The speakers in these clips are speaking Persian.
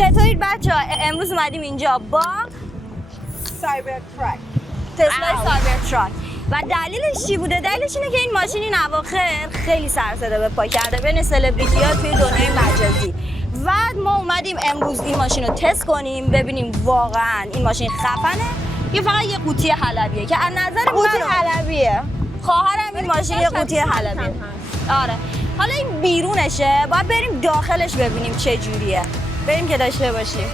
چطورید بچه ها؟ امروز اومدیم اینجا با سایبر ترک تسلا سایبر تراک و دلیلش چی بوده؟ دلیلش اینه که این ماشین این اواخر خیلی سر زده به پا کرده بین سلبریتی‌ها توی دنیای مجازی و ما اومدیم امروز این ماشین رو تست کنیم ببینیم واقعا این ماشین خفنه یا فقط یه قوطی حلبیه که از نظر قوطی حلبیه. خواهرم این ماشین یه قوطی حلبیه. آره حالا این بیرونشه باید بریم داخلش ببینیم چه جوریه. بریم که داشته باشیم.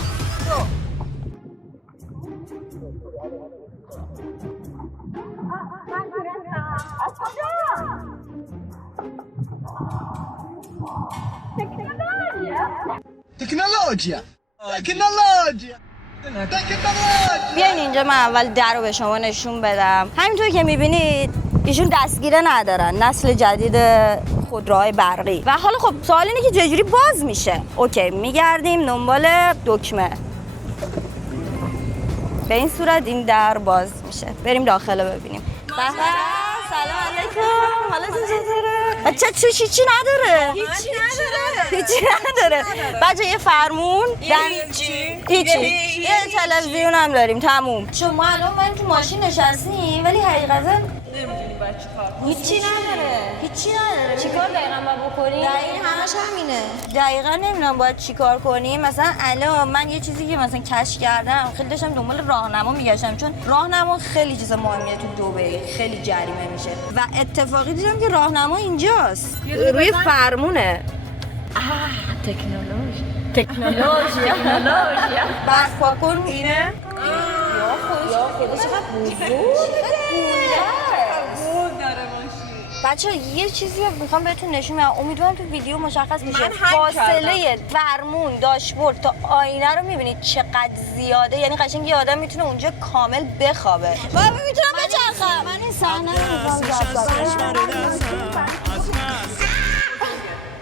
تکنولوژیا بیاین اینجا من اول در رو به شما نشون بدم. همینطور که میبینید ایشون دستگیره ندارن، نسل جدید خودروهای برقی. و حالا خب سوال اینه که چجوری باز میشه. اوکی میگردیم دنبال دکمه. به این صورت این در باز میشه. بریم داخل رو ببینیم. سلام علیکم. حالتون چطوره؟ بچه توش هیچی نداره. هیچی نداره. بچه یه فرمون هیچی. یه تلویزیون هم داریم تموم. شما الان من تو ماشین نشستیم ولی حقیقتا نمیدونیم باید چی کار کنیم. هیچی نداره. چیکار دقیقا باید بکنیم؟ دقیقا همش همینه. دقیقا نمیدونم باید چیکار کنیم. مثلا الان من یه چیزی که مثلا کشف کردم خیلی داشتم دنبال راهنما میگشتم چون راهنما خیلی چیز مهمیه تو دبی، خیلی جریمه میشه و اتفاقی دیدم که راهنما اینجاست روی فرمونه. تکنولوژی بس پاکن اینه یا خدا چقدر بچه یه چیزی رو میخوام بهتون نشون بدم، امیدوارم تو ویدیو مشخص بشه. فاصله فرمون داشبورد تا آینه رو میبینید چقدر زیاده، یعنی قشنگ یه آدم میتونه اونجا کامل بخوابه. بابا میتونم بچرخم. من این صحنه رو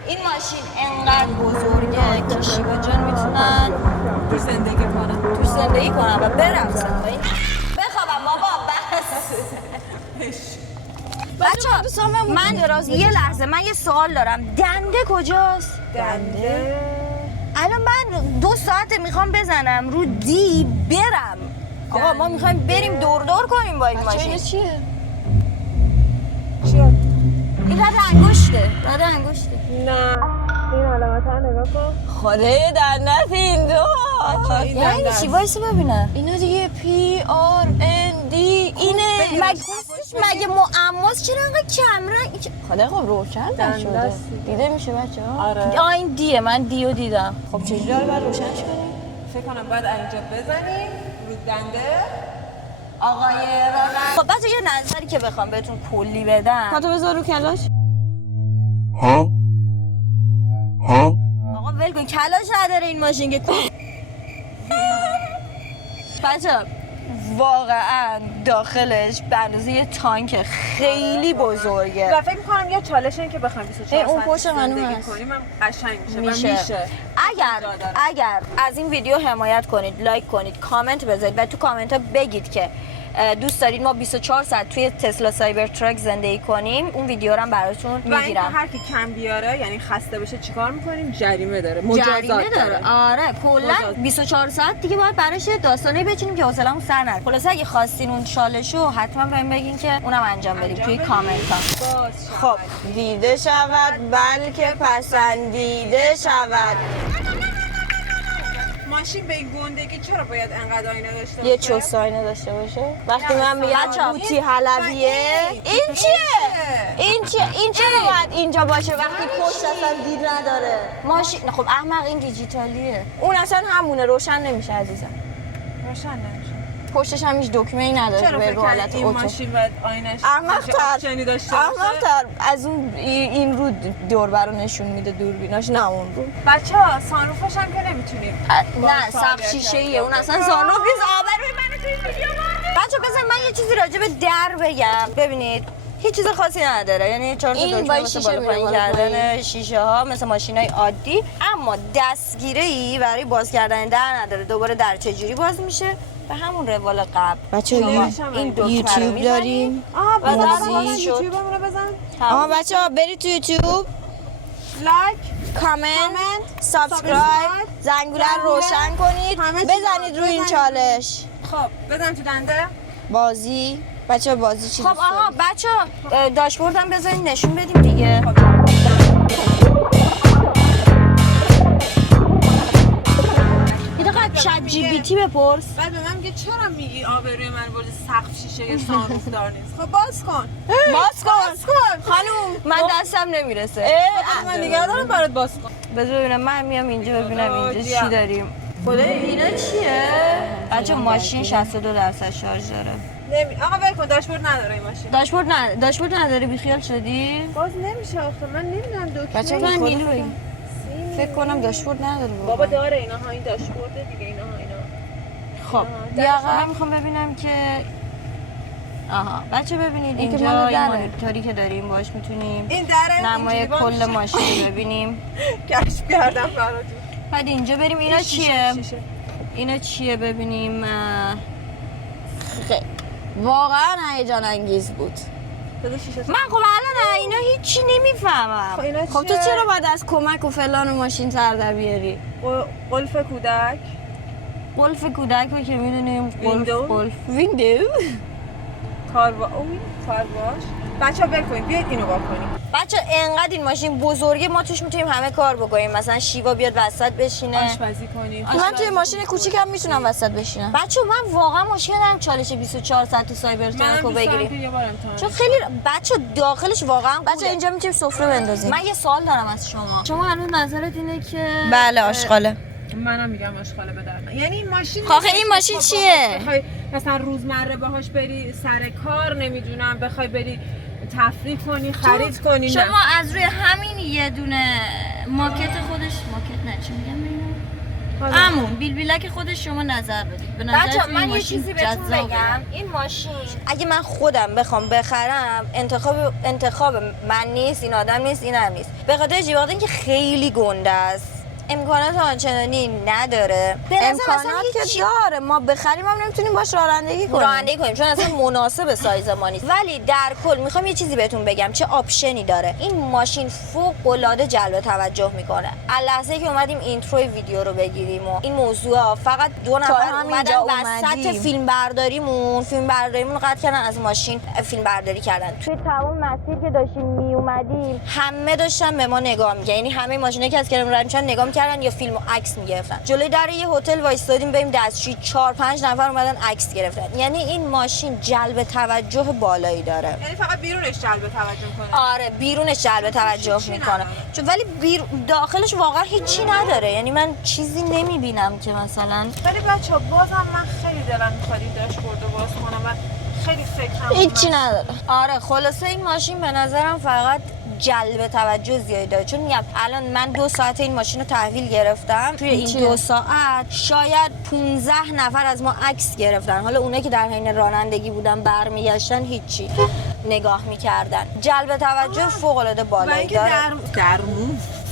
این ماشین انقدر بزرگه که شیوا جان میتونن توش زندگی کنم و برقصن. بخوابم بابا بس. بچه من یه لحظه من یه سوال دارم. دنده کجاست؟ دنده الان من 2 ساعته میخوام بزنم رو دی برم. آقا ما میخوایم بریم دور کنیم با این ماشین. چیه؟ این رد انگشته. نه این علامت ها نگاه کن. خدای دندت این دو یعنی چی؟ وایسا ببینم اینو دیگه PRND اینه. مگه معماست چرا انقدر کم رنگ؟ خدا خب روشن نشده. دیده میشه بچه ها؟ آره. این دیه، من دیو دیدم. خب چجوری داره باید روشنش کنیم؟ فکر کنم باید اینجا بزنیم رو دنده آقای راننده. خب بچه یه نظری که بخوام بهتون کلی بدم. پاتو بذار رو کلاش. آقا ول کن کلاش نداره این ماشین که بچه واقعا داخلش به اندازه یه تانک خیلی بزرگه و فکر می‌کنم یه چالش این که بخوایم 24 اون ساعت پشت منو زندگی هست. کنیم هم قشنگ میشه. اگر از این ویدیو حمایت کنید، لایک کنید، کامنت بذارید و تو کامنت ها بگید که دوست دارید ما 24 ساعت توی تسلا سایبر تراک زندگی کنیم، اون ویدیو رو هم براتون و این میگیرم. هر کی کم بیاره یعنی خسته بشه چیکار می‌کنیم؟ جریمه داره، مجازات داره. آره کلا 24 ساعت دیگه باید براش داستانی بچینیم که حوصله‌مون سر نره. خلاص اگه خواستین اون چالشو حتما بهم بگین که اونم انجام بدیم توی کامنت ها. خب دیده شود بلکه پسندیده شود. ماشین به این گندگی چرا باید انقدر آینه داشته باشه؟ یه چوست آینه داشته باشه. وقتی من میگم قوطی حلبیه این چیه؟ این چرا باید اینجا باشه وقتی پشت اصلا دید نداره؟ ماشین خب احمق این دیجیتالیه. اون اصلا همونه روشن نمیشه عزیزم. روشن نمیشه. پشتش هم هیچ دکمه‌ای نداره چرا به فکر حالت کردی این اوتو. ماشین باید آینه‌اش احمق‌تر داشته باشه؟ از اون این رو دور برو نشون میده دوربیناش نه اون رو. بچه‌ها سانروفش هم که نمیتونیم. نه سقف شیشه‌ایه اون اصلا سانروف نیست. آبروی منو توی ویدیو برده. بچه‌ها بذار من یه چیزی راجع به در بگم. ببینید هیچ چیز خاصی نداره، یعنی 4 تا دکمه واسه بالا پایین کردن شیشه ها مثل ماشینای عادی، اما دستگیره‌ای برای باز کردن در نداره. دوباره در چجوری باز میشه؟ به همون روال قبل. بچه‌ها این دکمه یوتیوب داریم. بزن یوتیوبمون رو بزن. بچه‌ها برید تو یوتیوب لایک کامنت، سابسکرایب، زنگوله رو روشن کنید، بزنید روی این چالش. خب بزن تو دنده. بازی بچه بازی چی؟ خب آها بچه داشبوردم بذارید نشون بدیم دیگه. یه دقیقه چت جی پی تی بپرس. بعد به من میگه چرا میگی آبروی من برج سقف شیشه سانروف دار نیست؟ خب باز کن. باز کن خانوم، من دستم نمیرسه. من نگه دارم برات باز کن. بذار ببینم، من میام اینجا ببینم اینجا چی داریم. خدای اینا چیه؟ بچه ماشین 62% شارژ داره. آقا ول کن، داشبورد نداره این ماشین. داشبورد نداره، بیخیال شدی؟ باز نمیشه آخه من نمیدونم دکمه. بچه من اینو بگی. فکر کنم داشبورد نداره بابا داره اینا ها، این داشبورد دیگه اینا. خب من میخوام ببینم که آها بچه ببینید اینجا این مانیتوری که داریم باش میتونیم این دره نمای کل ماشین ببینیم. کشف کردم براتون. بعد اینجا بریم اینا چیه؟ اینا چیه ببینیم. واقعا هیجان انگیز بود. من خب الان اینا هیچی نمیفهمم. خب تو چرا باید از کمک و فلان و ماشین سر در بیاری؟ قلف کودک. قلف کودک رو که میدونیم. قلف ویندو. کارواش. بچه ول کنیم، بیاید اینو با کنیم. بچه انقدر این ماشین بزرگه ما توش میتونیم همه کار بکنیم. مثلا شیوا بیاد وسط بشینه، آشپزی کنیم. من توی ماشین کوچیکم میتونم وسط بشینم. بچه من واقعا مشکل دارم چالش 24 ساعت تو سایبر ترک رو بگیریم، چون خیلی بچه داخلش واقعا خوبه. بچه اینجا میتونیم سفره بندازیم. من یه سوال دارم از شما الان نظرت اینه که بله آشغاله. منم میگم آشغاله بدارم. یعنی این ماشین آخه این ماشین چیه؟ بخوای مثلا روزمره باهاش بری سر کار، نمیدونم بخوای بری تفریح کنی، خرید کنی. شما از روی همین یه دونه ماکت خودش، ماکت نه چی میگم همون بیلبیلک خودش شما نظر بدید. به نظر من یه چیزی بهتون بگم، این ماشین اگه من خودم بخوام بخرم انتخاب من نیست، این آدم نیست، این هم نیست، به خاطر جیبادین که خیلی گنده است، امکانات آنچنانی نداره. امکانات که داره، ما بخریم هم نمیتونیم باش رانندگی کنیم چون اصلا مناسب سایز ما نیست. ولی در کل میخوام یه چیزی بهتون بگم، چه آپشنی داره این ماشین، فوق العاده جلب توجه میکنه. لحظه‌ای که اومدیم اینترو ویدیو رو بگیریم و این موضوع، فقط 2 نفر اومدن وسط فیلم برداریمون رو قطع کردن، از ماشین فیلم برداری کردن. توی تمام مسیر که داشتیم می اومدیم همه داشتن به ما نگاه می‌کردن، یعنی همه ماشینایی که از کنار رد می‌شدن نگاه کردن یا فیلم و عکس میگرفتن. جلوی در یه هتل وایستادیم بریم دستشویی، 4-5 نفر اومدن عکس گرفتن. یعنی این ماشین جلب توجه بالایی داره. یعنی فقط بیرونش جلب توجه کنه. آره بیرونش جلب توجه میکنه، چون ولی داخلش واقعا هیچی نداره. یعنی من چیزی نمیبینم که مثلا. ولی بچه‌ها بازم من خیلی دلم می‌خواد این داشبوردو باز کنم و خیلی فکرم هیچی نداره. آره خلاصه این ماشین به نظرم فقط جلب توجه زیادی داره، چون میگم الان من 2 ساعت این ماشین رو تحویل گرفتم، توی این 2 ساعت شاید 15 نفر از ما عکس گرفتن. حالا اونایی که در حین رانندگی بودن برمیگشتن هیچی نگاه میکردن. جلب توجه فوق العاده بالایی داره.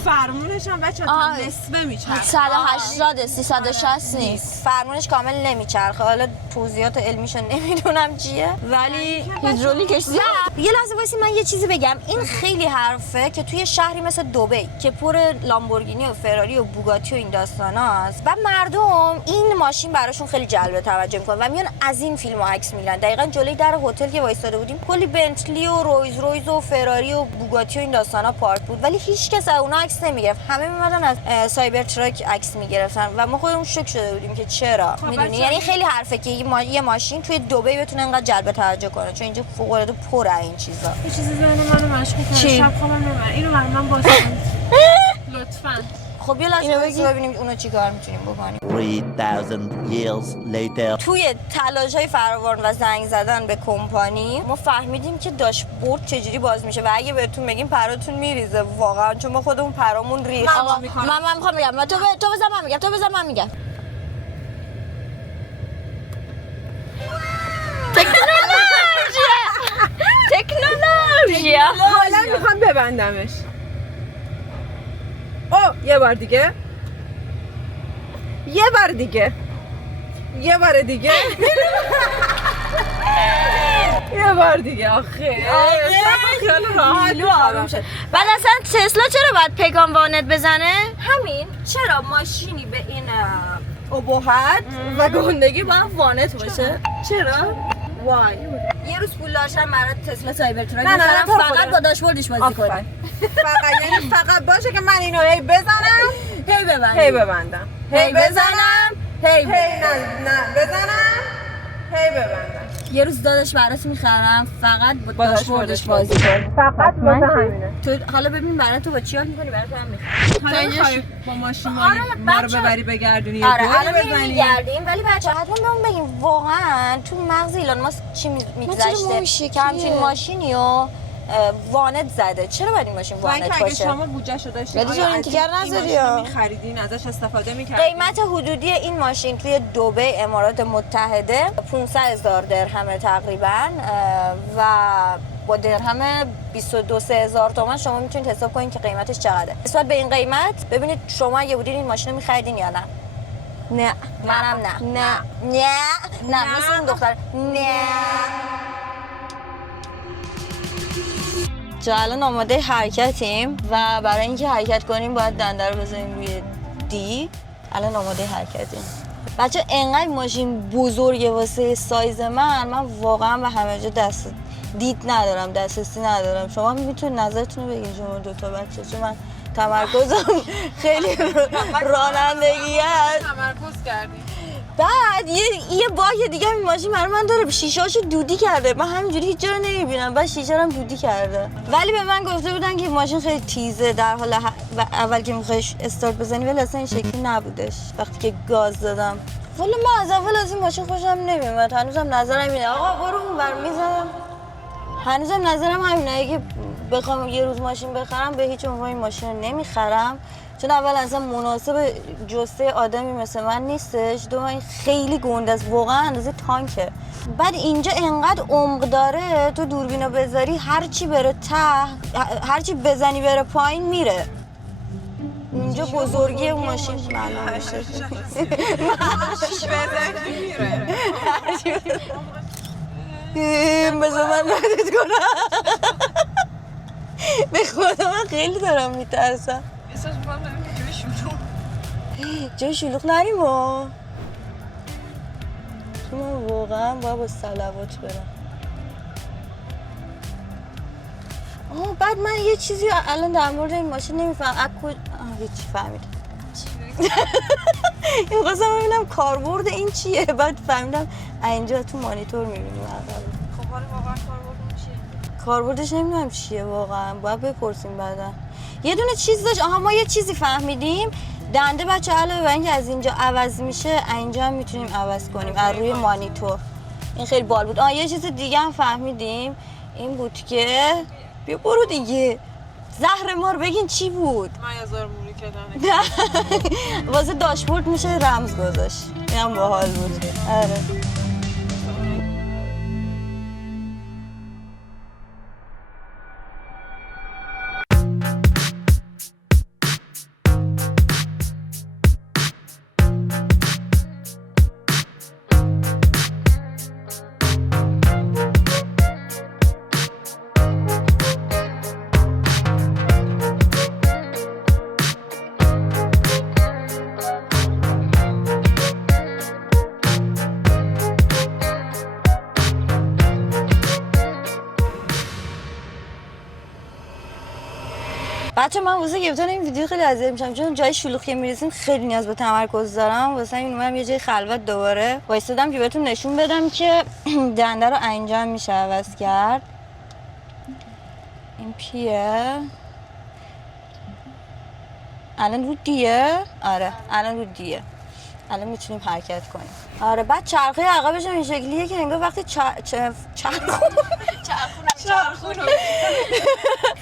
فرمونش هم بچه‌ها نصفه میچرخه، 180 360 نیست، فرمونش کامل نمیچرخه. حالا توضیحات علمیشو نمیدونم چیه، ولی هیدرولیکش زیاد. یه لحظه وایسی من یه چیزی بگم. این خیلی حرفه که توی شهری مثل دبی که پر لامبورگینی و فراری و بوگاتی و این داستاناست و مردم این ماشین براشون خیلی جلب توجه میکنه و میان از این فیلم و عکس میگیرن. دقیقاً جلوی در هتل که وایساده بودیم کلی بنتلی و رویز و فراری و بوگاتی و این داستانا پارک بود، ولی هیچ کس از اونها عکس نمیگرفت. همه میمدن از سایبر تراک عکس میگرفتن و ما خودمون شوک شده بودیم که چرا. میدونی یعنی خیلی حرفه که یه ماشین توی دبی بتونه انقدر جلب توجه کنه، چون اینجا فوق العاده پره این چیزا. یه چیزی ذهن منو مشغول کنه. شب خوابم نمیبره. اینو برای من باز کن لطفاً. خب یه لحظه ببینیم اونو چیکار میتونیم بکنیم. 3000 years later. توی تلاش‌های فراوان و زنگ زدن به کمپانی ما فهمیدیم که داشبورد چجوری باز میشه و اگه بهتون بگیم پراتون میریزه واقعا، چون ما خودمون پرامون ریخت. من میخوام بگم، تو بزن من میگم. تکنولوژی حالا میخوام ببندمش. یه بار دیگه. یه بار دیگه آخه خیال راحت آروم شد. بعد اصلا تسلا چرا باید پیکان وانت بزنه؟ همین چرا ماشینی به این ابهت و گندگی باید وانت باشه؟ چرا؟ وای یه روز پول داشتم برای تسلا سایبر تراک می‌خرم فقط با داشبوردش بازی کنم. فقط یعنی فقط باشه که من اینو هی بزنم هی ببندم هی ببندم هی بزنم هی نه بزنم هی ببندم. یه روز داداش برات میخرم فقط با داشبوردش بازی کن. فقط واسه همینه. تو حالا ببین برای تو با چی حال می‌کنی برای تو هم می‌خرم. حالا می‌خوای با ماشین ما رو ببری بگردونی آره الان بزنی میگردیم ولی بچه حتما بهمون بگیم واقعا تو مغز ایلان ماسک چی میگذشته که همچین ماشینی و وانت زده. چرا باید این ماشین وانت اگه باشه؟ شما بودجه‌شو داشتین ولی چرا این دیگر نذاری یا می‌خریدین ازش استفاده می‌کردین؟ قیمت حدودی این ماشین توی دبی امارات متحده 500,000 درهم تقریبا و با درهم 22,000 تومان شما میتونید حساب کنید که قیمتش چقدره. نسبت به این قیمت ببینید شما اگه بودین این ماشین رو می‌خریدین یا نه؟ نه منم نه مثل اون دختر نه. جا الان آماده حرکتیم و برای اینکه حرکت کنیم باید دنده رو بزنیم روی دی. الان آماده حرکتیم. بچه انقدر ماشین بزرگه واسه سایز من واقعا به همه جا دید ندارم، دسترسی ندارم. شما میتونید نظرتون رو بگید شما دوتا بچه، چون من تمرکزم خیلی رانندگی هست. تمرکز کردیم. بعد یه باگ دیگه این ماشین برای من داره، شیشه‌هاشو دودی کرده. من همینجوری هیچ جا رو نمیبینم، بعد شیشه رو هم دودی کرده. ولی به من گفته بودن که ماشین خیلی تیزه در حال اول که می‌خوای استارت بزنی، ولی اصلا این شکلی نبودش. وقتی که گاز دادم والا من از اول از این ماشین خوشم نمیومد. هنوزم نظرم اینه آقا برو اونور میزنم. هنوزم نظرم همینه، اگه بخوام یه روز ماشین بخرم به هیچ عنوان این ماشین رو نمیخرم، چون اول اصلا مناسب جسته آدمی مثل من نیستش. دوم این خیلی گنده است، واقعا اندازه تانکه. بعد اینجا انقدر عمق داره تو دوربینو بذاری هرچی بره ته، هرچی بزنی بره پایین میره. اینجا بزرگی اون ماشین معلوم میشه. بذار من ردت کنم. به خدا من خیلی دارم میترسم. احساس می‌کنم داریم جوی شلوغ. جای شلوغ نریم ها. تو من واقعا باید با صلوات برم. بعد من یه چیزی الان در مورد این ماشین نمیفهم. هیچی فهمیدم. این قصه ببینم کاربرد این چیه. بعد فهمیدم اینجا تو مانیتور میبینیم. خب حالا واقعا کاربردش چیه؟ کاربردش نمیدونم چیه واقعا، باید بپرسیم بعدا. یه دونه چیز داشت. ما یه چیزی فهمیدیم دنده بچه علاوه بر اینکه از اینجا عوض میشه اینجا هم میتونیم عوض کنیم از روی مانیتور. این خیلی بال بود. یه چیز دیگه هم فهمیدیم این بود که بیا برو دیگه زهر مار بگین چی بود؟ من هزار موری کردن واسه داشبورد میشه رمز گذاشت. اینم باحال بود. آره بچه من واسه گرفتن این ویدیو خیلی اذیت میشم، چون جای شلوغی که میرسیم خیلی نیاز به تمرکز دارم. واسه این اومدم یه جای خلوت دوباره وایسادم که بهتون نشون بدم که دنده رو انجام میشه عوض کرد. این پیه الان رو دیه. آره الان رو دیه. الان میتونیم حرکت کنیم. آره بعد چرخه عقبش هم این شکلیه که انگار وقتی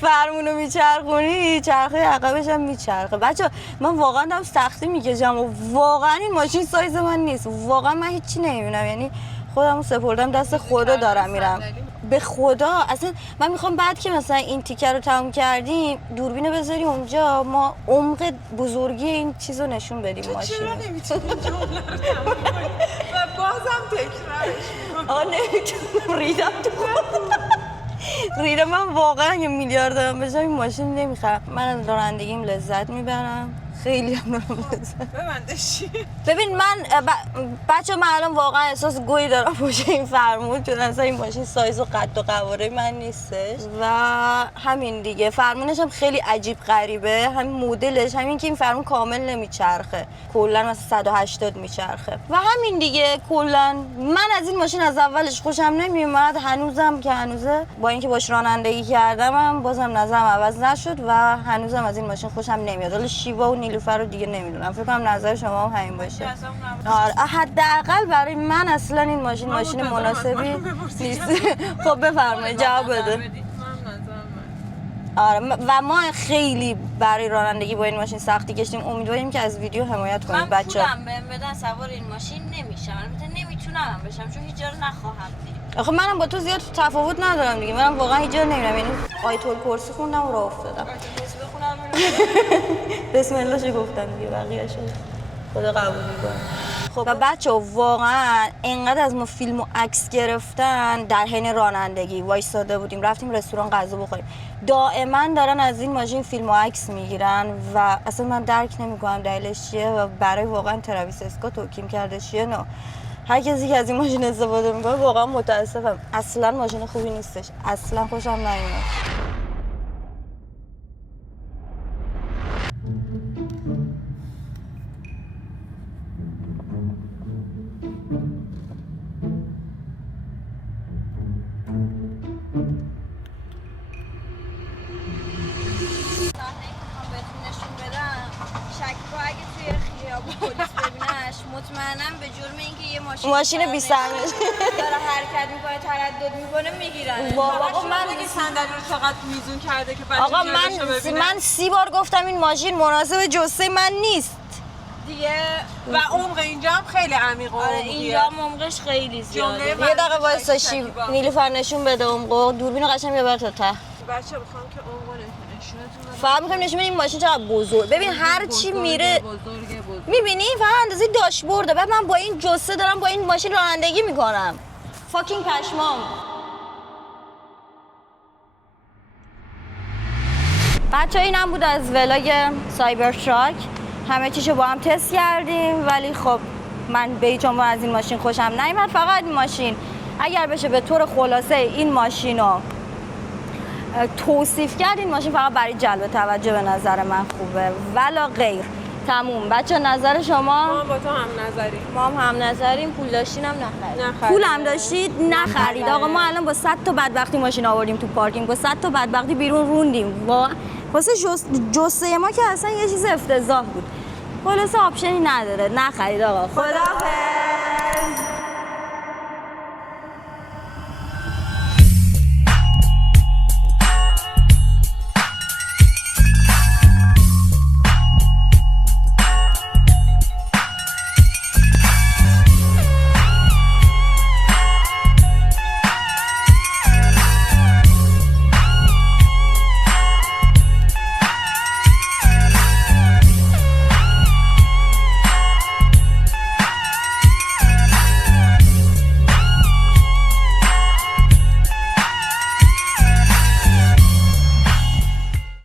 فرمونو میچرخونی چرخه عقبش هم میچرخه. بچه من واقعا دارم سختی میکشم و واقعا این ماشین سایز من نیست. واقعا من هیچی نمیبینم، یعنی خودمو سپردم دست خدا دارم میرم. به خدا اصلا من میخوام بعد که مثلا این تیکر رو تموم کردیم دوربینو بذاری اونجا ما عمق بزرگی این چیزو نشون بدیم ماشین. چرا نمیتونی جمله رو تموم کنی و بازم تکرارش میکنی؟ نمیتونم ریدم تو ریدم. من واقعا یه میلیارد دارم بشم این ماشین نمیخرم. من از رانندگیم لذت میبرم، خیلی هم دارم لذت. ببندش. ببین من بچه من الان واقعا احساس گویی دارم پشت این فرمون، چون اصلا این ماشین سایز و قد و قواره من نیستش و همین دیگه. فرمونش هم خیلی عجیب غریبه، همین مدلش، همین که این فرمون کامل نمیچرخه، کلا مثلا 180 میچرخه و همین دیگه. کلا من از این ماشین از اولش خوشم نمیومد، هنوزم که هنوزه با اینکه باش رانندگی کردمم بازم نظرم عوض نشد و هنوزم از این ماشین خوشم نمیاد. حالا شیوا و نیلوفر رو دیگه نمیدونم، فکر کنم نظر شما هم همین باشه. آره حداقل برای من اصلا این ماشین مناسبی نیست. خب بفرمایید جواب بده. آره و ما خیلی برای رانندگی با این ماشین سختی کشیدیم. امیدواریم که از ویدیو حمایت کنید بچه‌ها. من پولم بهم بدن سوار این ماشین نمیشم، البته نمیتونم بشم چون هیچ جا رو نخواهم دید. آخه منم با تو زیاد تفاوت ندارم دیگه، منم واقعا هیچ جا نمیرم، یعنی آیت الکرسی خوندم و راه افتادم. بسم الله شو گفتم دیگه، بقیه‌شو خدا قبول می‌کنه. خب و بچه‌ها واقعا اینقدر از ما فیلم و عکس گرفتن در حین رانندگی، وایساده بودیم رفتیم رستوران غذا بخوریم، دائما دارن از این ماشین فیلم و عکس میگیرن و اصلا من درک نمی‌کنم دلیلش چیه و برای واقعا تراویس اسکات توکیم کرده چیه. نه هر کسی که از این ماشین استفاده میکنه واقعا متاسفم، اصلا ماشین خوبی نیستش، اصلا خوشم نمیاد. مطمئنم به جرم اینکه یه ماشین 20 سرنش داره حرکت میکنه تردد میکنه میگیرن. آقا من دیگه صندلی رو چقدر میزون کرده که بچه آقا جلوشو من 30 بار گفتم این ماشین مناسب جثه من نیست دیگه و عمق اینجا هم خیلی عمیقه. آره اینجا هم عمقش خیلی زیاده. یه دقیقه وایسا شیب نیلوفر نشون بده عمقو، دوربینو قشنگ ببر تا ته. بچه بخوام که عمقو نشونتون فقط می‌خوایم نشون بدیم این ماشین چقدر بزرگ. ببین هر چی میره می‌بینی فقط اندازه داشبورده. بعد من با این جثه دارم با این ماشین رانندگی می‌کنم. فاکینگ پشمام. بچه‌ها اینم بود از ولاگ سایبر تراک. همه چیشو با هم تست کردیم ولی خب من به هیچ عنوان از این ماشین خوشم نیامد. فقط این ماشین اگر بشه به طور خلاصه این ماشین رو توصیف کرد، این ماشین فقط برای جلب توجه به نظر من خوبه ولا غیر. تموم. بچه نظر شما؟ ما با تو هم نظریم. ما هم نظریم. پول داشتین هم نخرید. پول هم داشتید نخرید. آقا ما الان با 100 تا بدبختی ماشین آوردیم تو پارکینگ، با 100 تا بدبختی بیرون روندیم. واسه جثه ما که اصلا یه چیز افتضاح بود. خلاصه آپشنی نداره. نخرید آقا. خداحافظ.